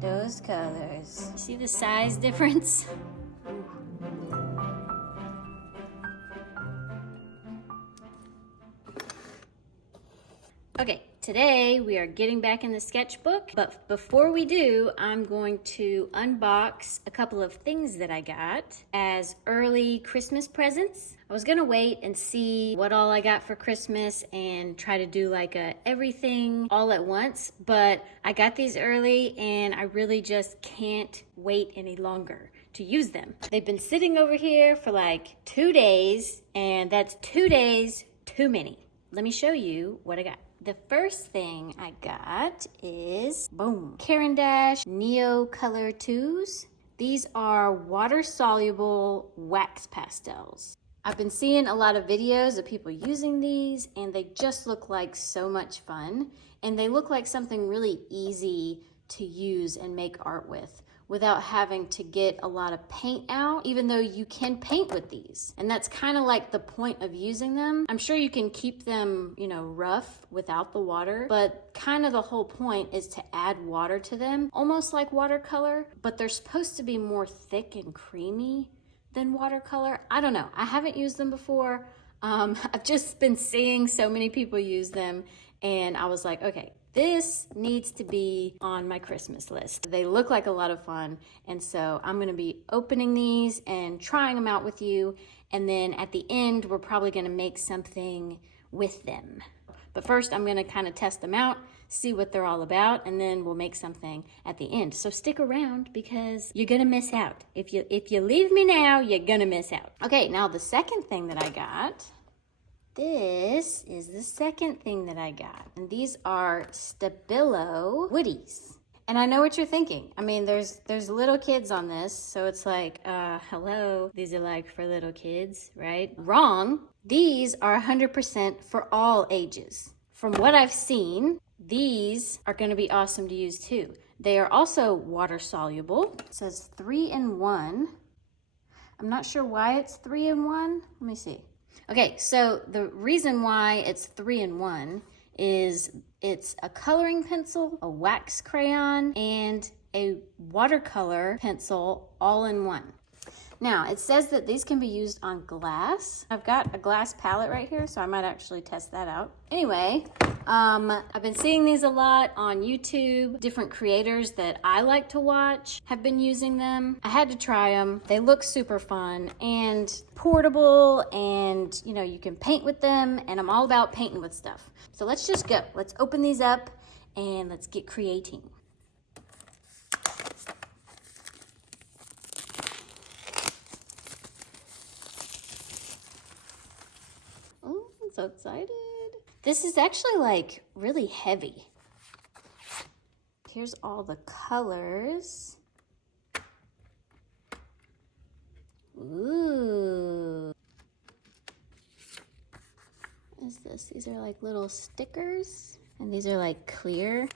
those colors. See the size difference? Okay, today we are getting back in the sketchbook, but before we do, I'm going to unbox a couple of things that I got as early Christmas presents. I was gonna wait and see what all I got for Christmas and try to do like a everything all at once, but I got these early and I really just can't wait any longer to use them. They've been sitting over here for like 2 days, and that's 2 days too many. Let me show you what I got. The first thing I got is, boom, Caran D'Ache Neocolor 2s. These are water-soluble wax pastels. I've been seeing a lot of videos of people using these, and they just look like so much fun. And they look like something really easy to use and make art with without having to get a lot of paint out, even though you can paint with these. And that's kind of like the point of using them. I'm sure you can keep them, you know, rough without the water, but kind of the whole point is to add water to them, almost like watercolor, but they're supposed to be more thick and creamy than watercolor. I don't know, I haven't used them before. I've just been seeing so many people use them, and I was like, okay, this needs to be on my Christmas list. They look like a lot of fun, and so I'm gonna be opening these and trying them out with you, and then at the end, we're probably gonna make something with them. But first, I'm gonna kind of test them out, see what they're all about, and then we'll make something at the end. So stick around because you're gonna miss out. If you leave me now, you're gonna miss out. Okay, now the second thing that I got, this is the second thing that I got. And these are Stabilo Woodies. And I know what you're thinking. I mean, there's little kids on this, so it's like, hello, these are like for little kids, right? Wrong. These are 100% for all ages. From what I've seen, these are gonna be awesome to use too. They are also water soluble. It says 3-in-1. I'm not sure why it's 3-in-1. Let me see. Okay, so the reason why it's 3-in-1 is it's a coloring pencil, a wax crayon, and a watercolor pencil all in one. Now, it says that these can be used on glass. I've got a glass palette right here, so I might actually test that out. Anyway, I've been seeing these a lot on YouTube. Different creators that I like to watch have been using them. I had to try them. They look super fun and portable, and you know, you can paint with them, and I'm all about painting with stuff. So let's just go. Let's open these up and let's get creating. Oh, I'm so excited. This is actually like really heavy. Here's all the colors. Ooh. What is this? These are like little stickers, and these are like clear.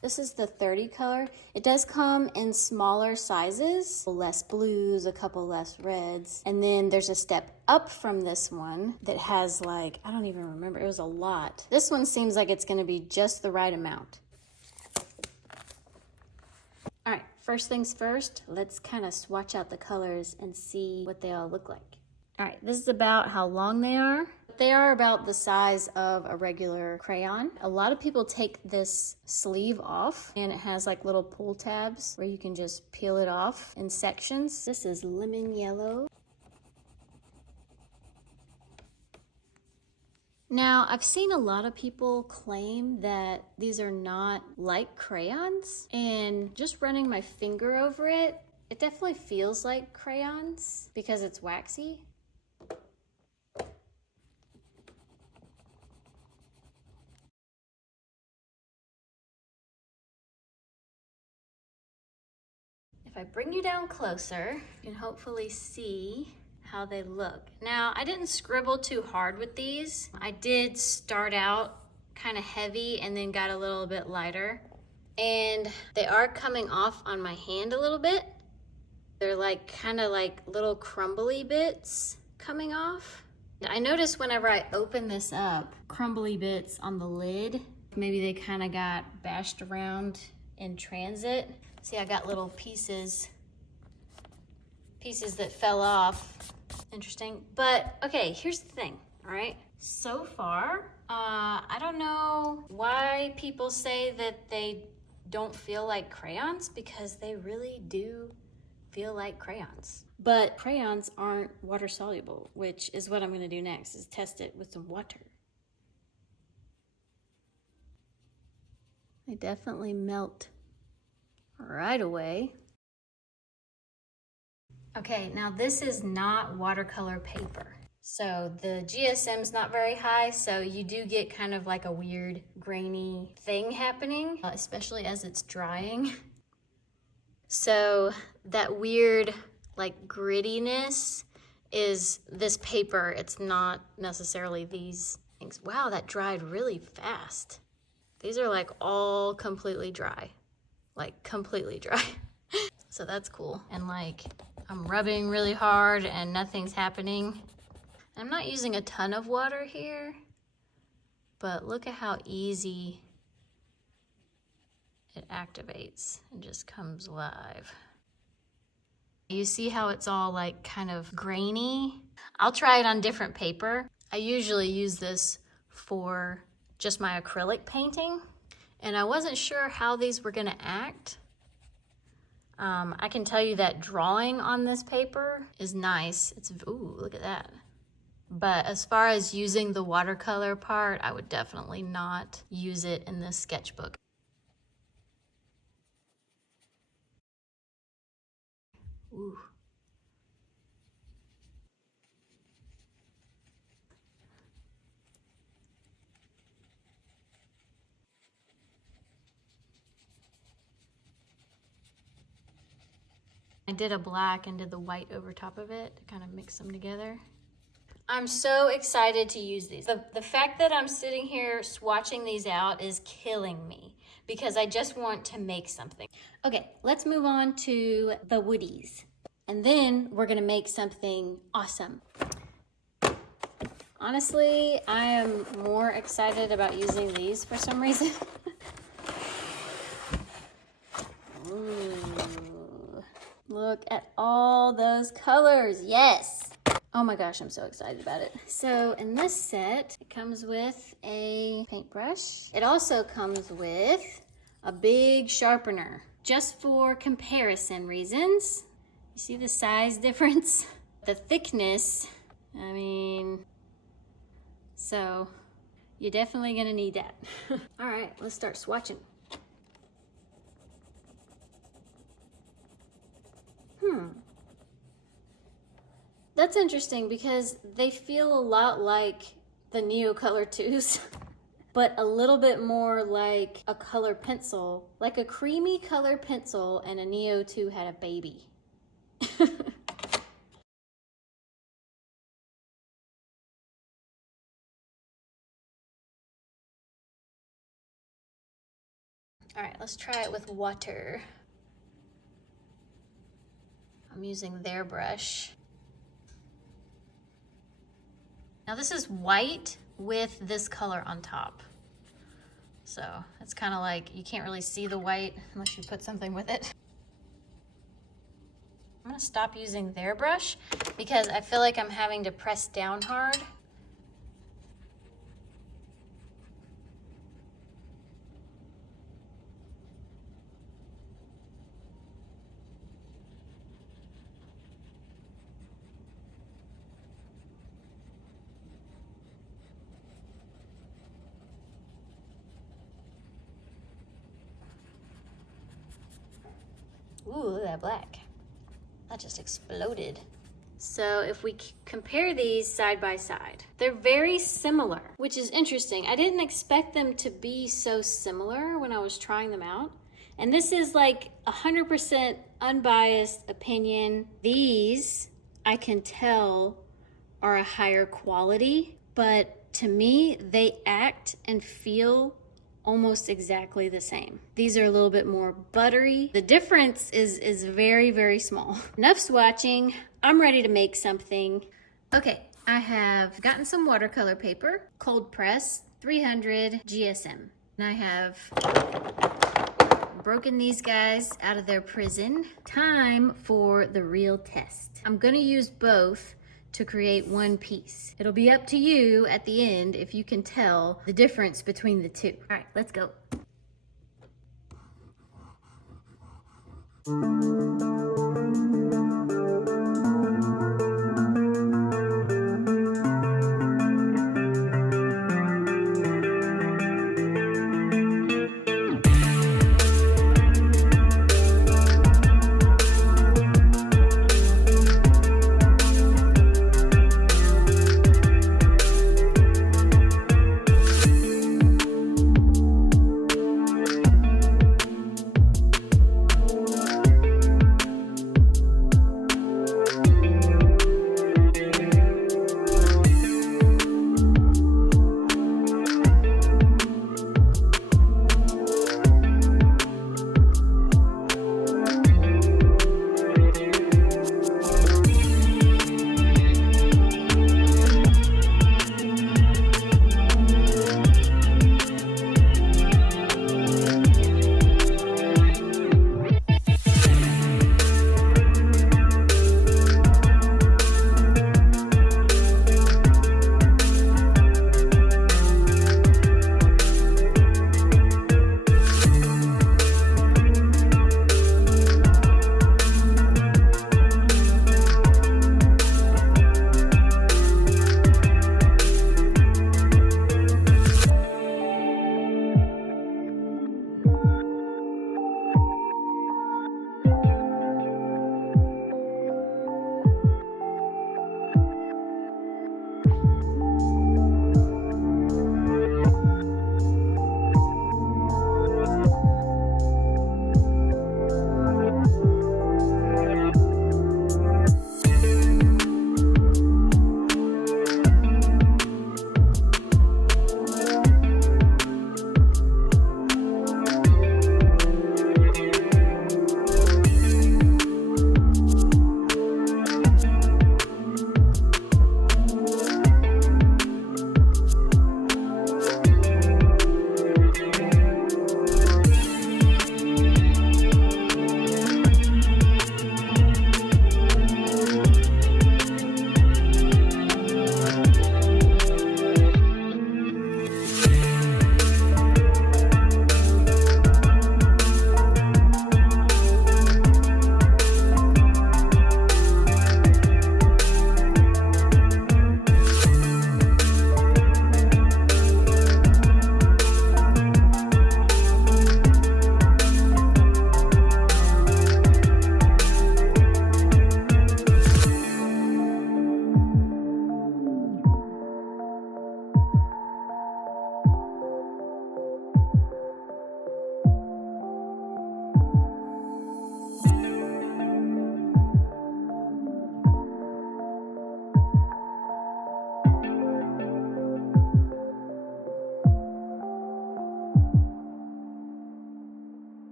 This is the 30 color. It does come in smaller sizes, less blues, a couple less reds. And then there's a step up from this one that has like, I don't even remember, it was a lot. This one seems like it's gonna be just the right amount. All right, first things first, let's kind of swatch out the colors and see what they all look like. All right, this is about how long they are. They are about the size of a regular crayon. A lot of people take this sleeve off, and it has like little pull tabs where you can just peel it off in sections. This is lemon yellow. Now, I've seen a lot of people claim that these are not like crayons, and just running my finger over it, it definitely feels like crayons because it's waxy. If I bring you down closer, you can hopefully see how they look. Now, I didn't scribble too hard with these. I did start out kind of heavy and then got a little bit lighter. And they are coming off on my hand a little bit. They're like kind of like little crumbly bits coming off. I noticed whenever I open this up, crumbly bits on the lid, maybe they kind of got bashed around in transit. See, I got little pieces that fell off. Interesting. But okay, here's the thing, all right? So far, I don't know why people say that they don't feel like crayons, because they really do feel like crayons. But crayons aren't water soluble, which is what I'm gonna do next, is test it with some water. They definitely melt right away. Okay, now this is not watercolor paper. So the GSM's not very high, so you do get kind of like a weird grainy thing happening, especially as it's drying. So that weird like grittiness is this paper. It's not necessarily these things. Wow, that dried really fast. These are like all completely dry, like completely dry. So that's cool. And like I'm rubbing really hard and nothing's happening. I'm not using a ton of water here, but look at how easy it activates and just comes alive. You see how it's all like kind of grainy? I'll try it on different paper. I usually use this for just my acrylic painting, and I wasn't sure how these were gonna act. I can tell you that drawing on this paper is nice. It's, ooh, look at that. But as far as using the watercolor part, I would definitely not use it in this sketchbook. Ooh. I did a black and did the white over top of it to kind of mix them together. I'm so excited to use these. The fact that I'm sitting here swatching these out is killing me because I just want to make something. Okay, let's move on to the woodies. And then we're gonna make something awesome. Honestly, I am more excited about using these for some reason. Ooh, look at all those colors, yes. Oh my gosh, I'm so excited about it. So in this set, it comes with a paintbrush. It also comes with a big sharpener, just for comparison reasons. You see the size difference? The thickness, I mean, so you're definitely gonna need that. All right, let's start swatching. That's interesting because they feel a lot like the Neocolor 2s, but a little bit more like a color pencil, like a creamy color pencil, and a Neo 2 had a baby. All right, let's try it with water. I'm using their brush. Now this is white with this color on top. So it's kind of like, you can't really see the white unless you put something with it. I'm gonna stop using their brush because I feel like I'm having to press down hard. Ooh, look at that black. That just exploded. So if we compare these side by side, they're very similar, which is interesting. I didn't expect them to be so similar when I was trying them out. And this is like 100% unbiased opinion. These, I can tell, are a higher quality, but to me, they act and feel almost exactly the same. These are a little bit more buttery. The difference is very, very small. Enough swatching. I'm ready to make something. Okay, I have gotten some watercolor paper, cold press, 300 GSM. And I have broken these guys out of their prison. Time for the real test. I'm gonna use both to create one piece. It'll be up to you at the end if you can tell the difference between the two. All right, let's go.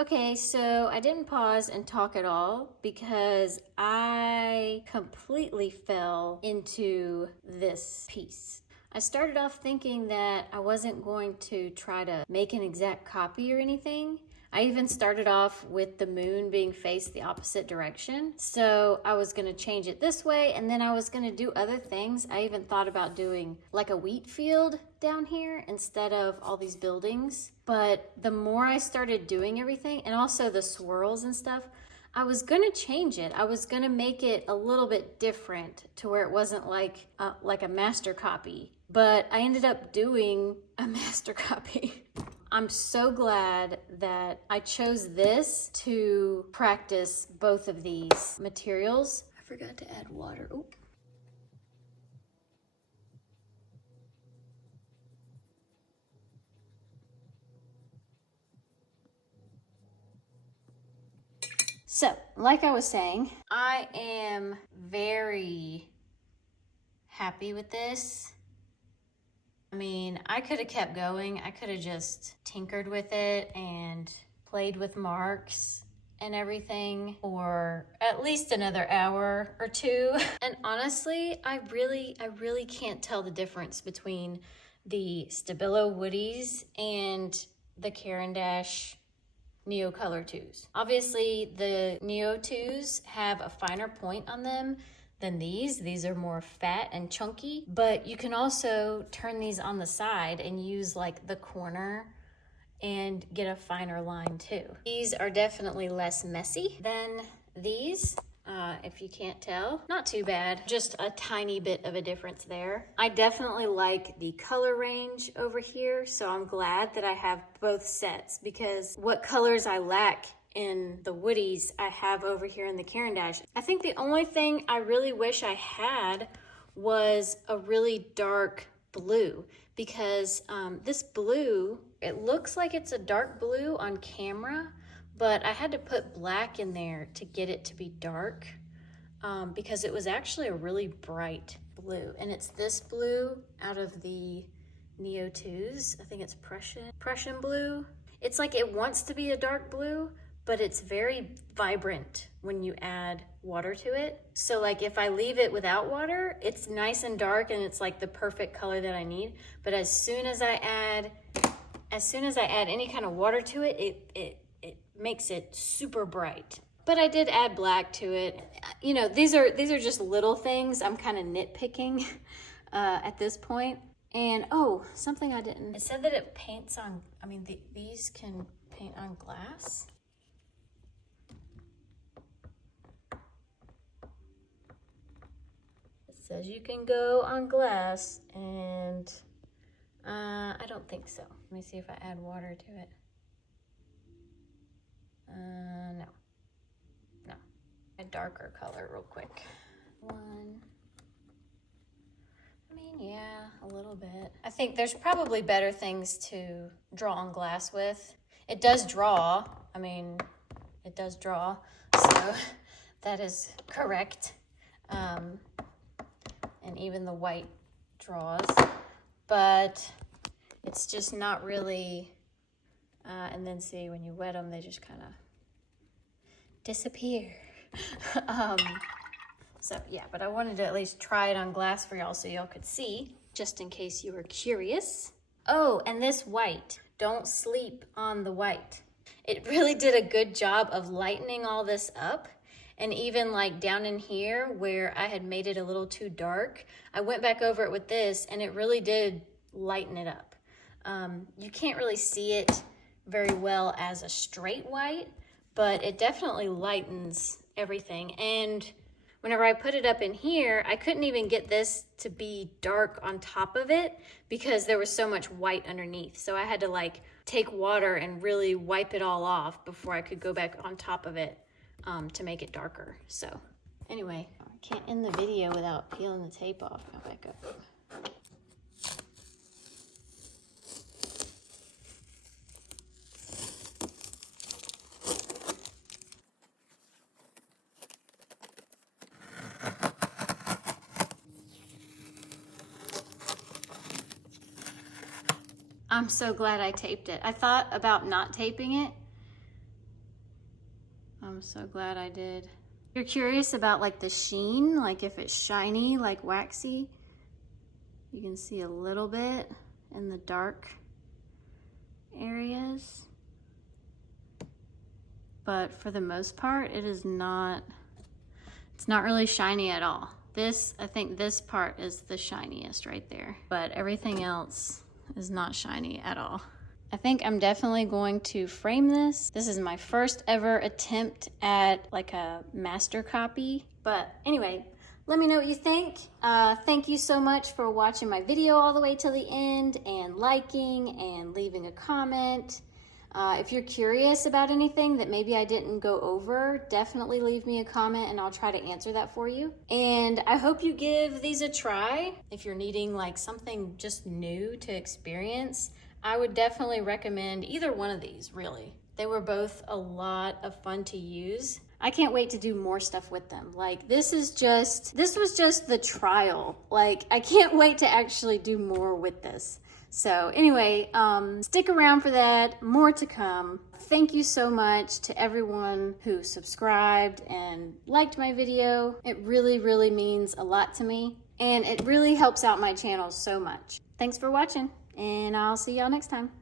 Okay, so I didn't pause and talk at all because I completely fell into this piece. I started off thinking that I wasn't going to try to make an exact copy or anything. I even started off with the moon being faced the opposite direction. So I was gonna change it this way, and then I was gonna do other things. I even thought about doing like a wheat field down here instead of all these buildings. But the more I started doing everything, and also the swirls and stuff, I was gonna change it. I was gonna make it a little bit different to where it wasn't like a master copy. But I ended up doing a master copy. I'm so glad that I chose this to practice both of these materials. I forgot to add water. Oop. So, like I was saying, I am very happy with this. I mean, I could have kept going. I could have just tinkered with it and played with marks and everything for at least another hour or two. And honestly, I really can't tell the difference between the Stabilo Woodies and the Caran D'Ache Neocolor 2s. Obviously, the Neo 2s have a finer point on them than these. These are more fat and chunky, but you can also turn these on the side and use like the corner and get a finer line too. These are definitely less messy than these. If you can't tell, not too bad, just a tiny bit of a difference there. I definitely like the color range over here, so I'm glad that I have both sets, because what colors I lack in the Woodies I have over here in the Caran D'Ache. I think the only thing I really wish I had was a really dark blue, because this blue, it looks like it's a dark blue on camera, but I had to put black in there to get it to be dark, because it was actually a really bright blue. And it's this blue out of the Neo 2s. I think it's Prussian blue. It's like it wants to be a dark blue, but it's very vibrant when you add water to it. So like if I leave it without water, it's nice and dark and it's like the perfect color that I need. But as soon as I add any kind of water to it, it makes it super bright. But I did add black to it. You know, these are just little things. I'm kind of nitpicking at this point. And oh, something I didn't. It said that it paints on, I mean, these can paint on glass. It says you can go on glass, and I don't think so. Let me see if I add water to it. No. A darker color real quick. I mean, yeah, a little bit. I think there's probably better things to draw on glass with. It does draw. I mean, it does draw. So that is correct. And even the white draws. But it's just not really... and then see, when you wet them, they just kind of disappear. So yeah, but I wanted to at least try it on glass for y'all so y'all could see, just in case you were curious. Oh, and this white, don't sleep on the white. It really did a good job of lightening all this up. And even like down in here where I had made it a little too dark, I went back over it with this and it really did lighten it up. You can't really see it very well as a straight white, but it definitely lightens everything. And whenever I put it up in here, I couldn't even get this to be dark on top of it because there was so much white underneath. So I had to like take water and really wipe it all off before I could go back on top of it to make it darker. So anyway, I can't end the video without peeling the tape off. Go back up. I'm so glad I taped it. I thought about not taping it. I'm so glad I did. If you're curious about like the sheen, like if it's shiny, like waxy, you can see a little bit in the dark areas. But for the most part, it's not really shiny at all. I think this part is the shiniest right there, but everything else is not shiny at all. I think I'm definitely going to frame this. This is my first ever attempt at like a master copy. But anyway, let me know what you think. Thank you so much for watching my video all the way till the end and liking and leaving a comment. If you're curious about anything that maybe I didn't go over, definitely leave me a comment and I'll try to answer that for you. And I hope you give these a try. If you're needing like something just new to experience, I would definitely recommend either one of these, really. They were both a lot of fun to use. I can't wait to do more stuff with them. Like this was just the trial. Like I can't wait to actually do more with this. So anyway, stick around for that, more to come. Thank you so much to everyone who subscribed and liked my video. It really, really means a lot to me, and it really helps out my channel so much. Thanks for watching, and I'll see y'all next time.